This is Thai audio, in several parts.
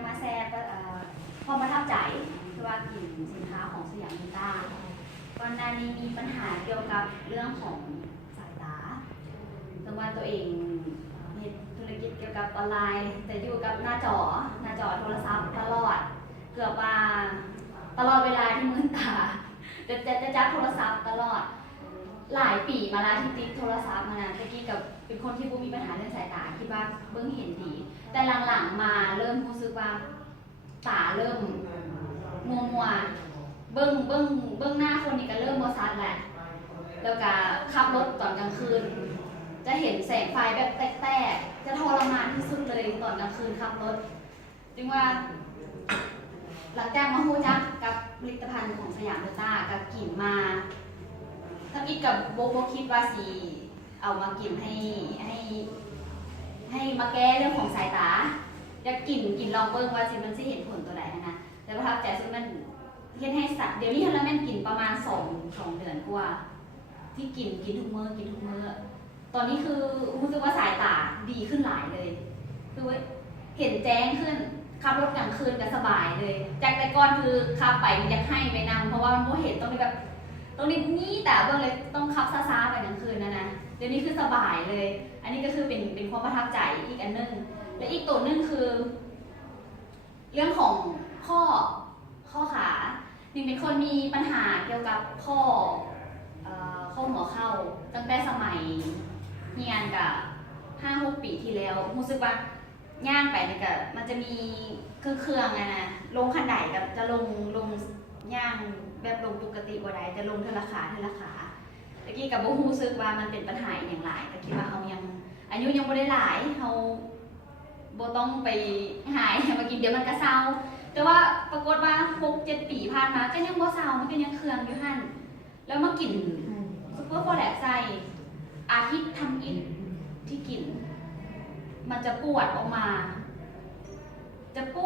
ากมาแชร์ความประทับใจคือว่ากินสินค้าของสยามนิต้าก่อนหน้านี้มีปัญหาเกี่ยวกับเรื่องของสายตาแต่ว่าตัวเองมีธุรกิจเกี่ยวกับออนไลน์แต่อยู่กับหน้าจอโทรศัพท์ตลอดเกือบว่าตลอดเวลาที่มือตาจะจับโทรศัพท์ตลอดหลายปีมาแล้วที่ติดโทรศัพท์มานะตะกี้กับเป็นคนที่มีปัญหาเรื่องสายตาคิดว่าเบิ่งเห็นดีแต่หลังๆมาเริ่มรู้สึกว่าตาเริ่มมัวเบิ่งหน้าคนนี้ก็เริ่มบ่ชัดแหละแล้วก็ขับรถตอนกลางคืนจะเห็นแสงไฟแบบแตกๆจะทรมานที่สุดเลยตอนกลางคืนขับรถจึงว่าหลังจากมาฮู้จักกับผลิตภัณฑ์ของสยามนิต้ากับกลิ่นมาถ้าคิดกับโบคิดว่าสีเอามากินให้มาแก้เรื่องของสายตาอยากกินลองเบิ่งว่าสิมันสิเห็นผลตัวไหนนะแต่ประทับใจสุดมันเฮ็ดให้สัตว์เดี๋ยวนี้เราแม่นกินประมาณ2 เดือนกว่าที่กินทุกมื้อตอนนี้คือรู้สึกว่าสายตาดีขึ้นหลายเลยคือว่าเห็นแจ้งขึ้นขับรถกลางคืนก็สบายเลยจากแต่ก่อนคือขับไปอยากให้ไปนำเพราะว่ามันบ่เห็นต้องแบบตรงนี้นี่แต่เบื้องเลยต้องขับซ่าๆไปกลางคืนนะเดี๋ยวนี้คือสบายเลย อันนี้ก็คือเป็นความประทับใจอีกอันนึงและอีกตัวนึงคือ เรื่องของข้อขาหนึ่งเป็นคนมีปัญหาเกี่ยวกับข้อหัวเข่าตั้งแต่สมัยเรียนกับ5-6 ปีที่แล้วรู้สึกว่าย่างไปเนี่ยก็มันจะมีเครื่องนะลงขันไดกับจะลงย่างแบบลงปกติกว่าใดจะลงเทละขาตะกี้กับโบรู้สึกว่ามันเป็นปัญหาอย่างไรแต่คิดว่าเขายังอายุยังไม่ได้หลายเขาโบต้องไปหายมากินเดี๋ยวมันก็เศร้าแต่ว่าปรากฏว่า6-7 ปีผ่านมาก็ยังบ่เศร้ามันก็ยังเครื่องอยู่หั่นแล้วมากินซุปเปอร์โฟร์แลกใส่อาทิตย์ทำอิฐที่กินมันจะปวดออกมาจะป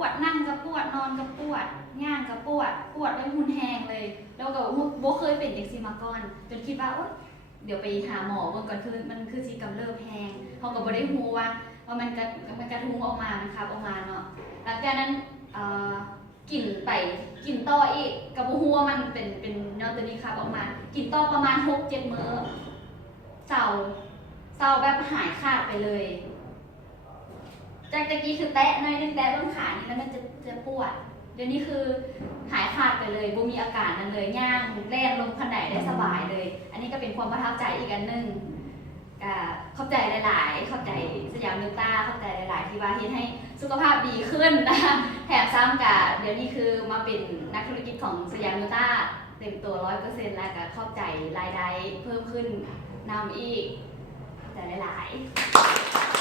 วดนั่งก็ปวดนอนก็ปวดย่างก็ปวดแล้วหุ่นแห้งเลยแล้วก็โบเคยเป็นเด็กซีมาก่อนจนคิดว่าเดี๋ยวไปหาหมอเมื่อก่อนคือมันคือซีกำเริบแห้งเขาก็บ่ได้ฮู้ว่ามันกระทุ้งออกมามันคับออกมาเนาะหลังจากนั้นกินต่ออีกกับบ่ฮู้ว่ามันเป็นแนวตัวนี้คับออกมากินต่อประมาณ6-7 มื้อเศร้าแบบหายขาดไปเลยจากตะกี้คือแตะหน่อยนึงแตะต้นขานี่แล้วมันจะปวดเดี๋ยวนี้คือหายขาดไปเลยบ่มีอาการนั้นเลยย่างแล่นลงขันไดได้สบายเลยอันนี้ก็เป็นความประทับใจอีกอันนึงเข้าใจหลายๆเข้าใจสยามนิต้าเข้าใจหลายๆที่ว่าเฮ็ดให้สุขภาพดีขึ้นนะแถมซ้ำกับเดี๋ยวนี้คือมาเป็นนักธุรกิจของสยามนิต้าเต็มตัว 100% แล้วก็เข้าใจรายได้เพิ่มขึ้นนำอีกเข้าใจหลายๆ